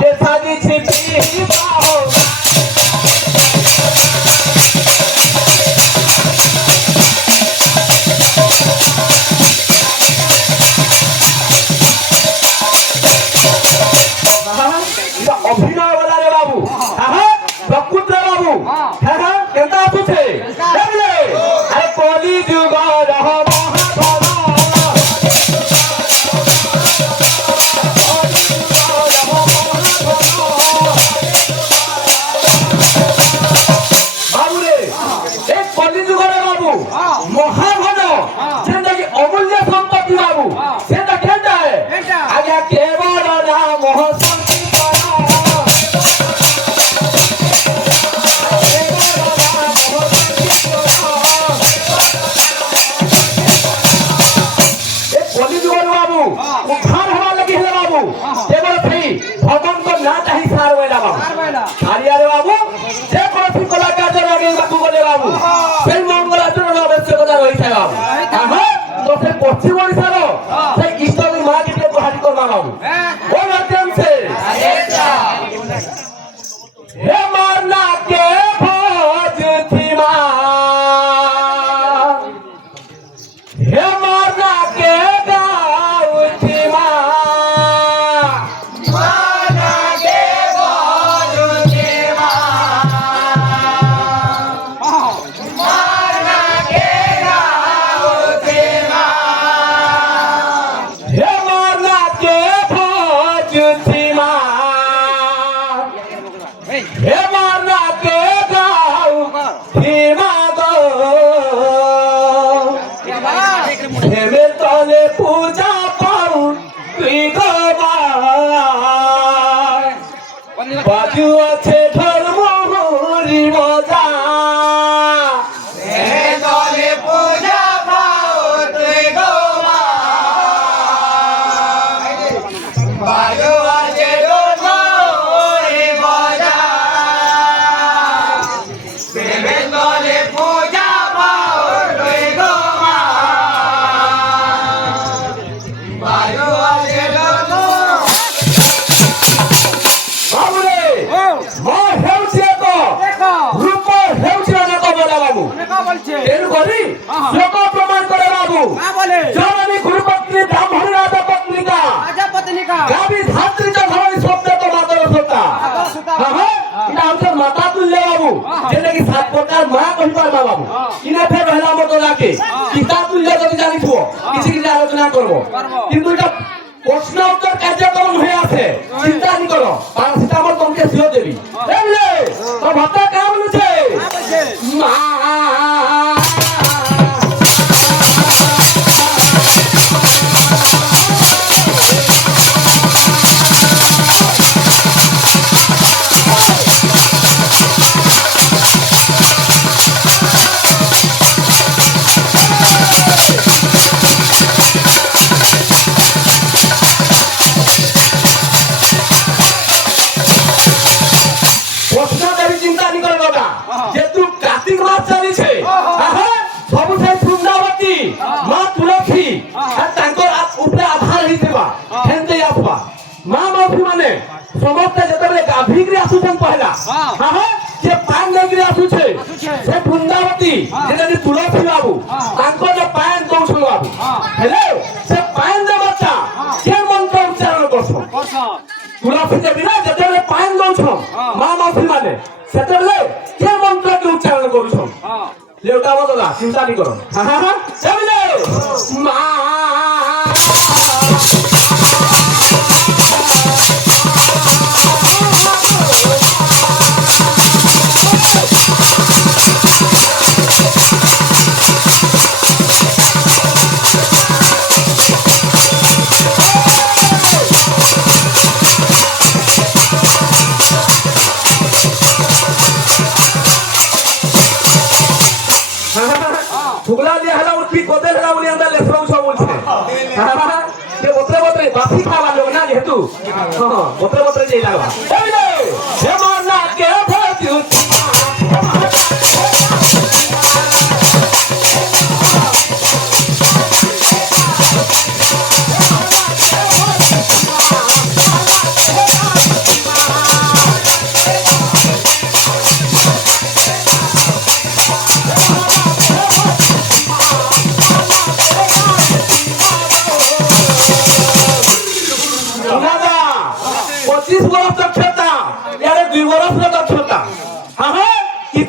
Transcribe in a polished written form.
কে সাজিছি বিবাহ অভিনয় বলা রে বাবু হ্যাঁ প্রকৃত রে বাবু হ্যাঁ কেনতা আছুছে বুঝলে আরে কলি যুগ রহ মহাঘন যেটা কি অমূল্য সম্পত্তি বাবু সেটা কেনটা আগে কেবল না মহাশক্তি কলিযুগর বাবু উদ্ধার হওয়ার লাগি হলে বাবু কেবল সেই ভগবানଙ୍କ না চাহি সার বইলা বাবু সারিয়ারে বাবু যে কৌশল কলাকার আগে বাবু বলে বাবু সেই মঙ্গলাচরণ আবশ্যকতা রয়েছে বাবু হ্যাঁ তো সেই পশ্চিম ওড়িশার সেই ইষ্টদেবী মা কে প্রহারি করবা বাবু ও মাধ্যম সে হে মারনা কে ভোজ থি মা হে মারনা কে গাও থি মা মারনা কে ভোজ থি মা মারনা কে গাও থি মা হে মারনা কে ভোজ থি মা হে মারনা কে গাও থি মা গো হেমে তলে পূজা পাও তুই গো মা বাজু আছে ধর্ম হরি মজা হেমে তলে পূজা পাও তুই গো মা বাজু আছে ধর্ম হরি মজা হেমে তলে পূজা পাও তুই গো মা বাজু আছে ধর্ম বাবুরে মা হেউছে তো রূপ হেউছে না তো বলা বাবু তেন করি লোক প্রমাণ করে বাবু জননী গুরুপত্নী ব্রাহ্মণী রাজা পত্নিকা গাবি ধাত্রী ধরণী শব্দ তো মাতর সত্তা হ্যাঁ এটা আমাদের মাতা তুল্য বাবু যেটা কি সাত প্রকার মা কহি পারবা বাবু ইনা ফের রহলা মতো লাগে পিতা তুল্য যদি জানিছো কিছু কিছু আলোচনা করব কিন্তু এটা প্রশ্ন উত্তর কার্যক্রম হয়ে আছে চিন্তা নি করো প্যারাসিটামল তোমাকে সিও দেবি বুঝলে তো ভাতা কা বলছে মা প্রশ্ন দেবী চিন্তা নি করো বাবা যেহেতু কার্তিক মাস চলিছে হ্যাঁ সবু সেই বৃন্দাবতী মা তুলসী আর তাঙ্কর উপরে আধার হইতেবা হেনতে আসবা মা মাউসী মানে সমস্ত যেতবেলে গাভীগিরি আসুছেন পহলা হ্যাঁ যে পান নেগিরি আসুছে সে বৃন্দাবতী যেটা তুলসী বাবু তাঙ্কর যে পান দৌছন বাবু হেলে সে পান দেবতা কে মন্ত্র উচ্চারণ করছন তুলসী দেবী না যেতবেলে পান দৌছন মা মাউসী মানে সেতবেলে কে মন্ত্রকে উচ্চারণ করছন লেউটা বদলা চিন্তা নি করো হ্যাঁ বুঝলে মা ফুগলা দিয়ে হলা উঠবি কোতে হলা বলি আমরা লেসরাও সব বলছে যে বতরে বতরে বাসি খাওয়া লোক না যেহেতু বতরে বতরে যেই লাগবা হে মারনা কে ভোজ 25 बरस दक्षता यारे 2 बरस रो